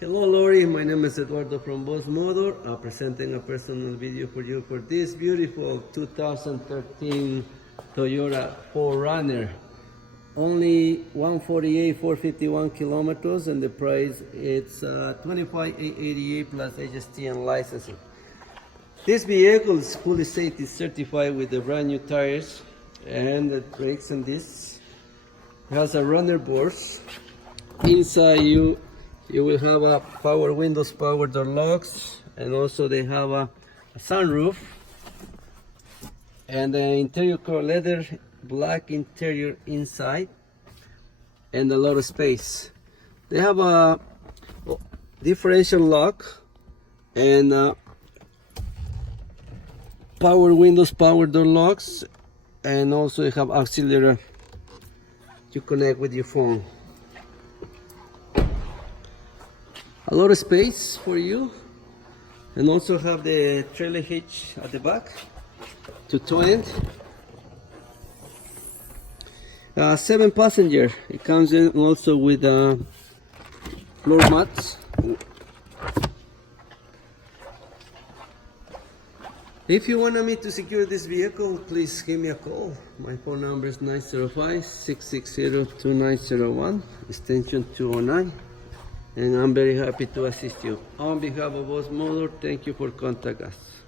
Hello Lori, my name is Eduardo from Boss Motor. Presenting a personal video for you for this beautiful 2013 Toyota 4Runner. Only 148,451 kilometers, and the price it's 25,888 plus HST and licensing. This vehicle is fully safety certified with the brand new tires and the brakes and discs. It has a runner boards. Inside you will have a power windows, power door locks, and also they have a sunroof. And the interior core leather, black interior inside, and a lot of space. They have a differential lock and power windows, power door locks, and also you have auxiliary to connect with your phone. A lot of space for you, and also have the trailer hitch at the back to tow it. 7 passenger. It comes in also with floor mats. If you want me to secure this vehicle, please give me a call. My phone number is 905-660-2901, extension 209. And I'm very happy to assist you. On behalf of Boss Motor, thank you for contacting us.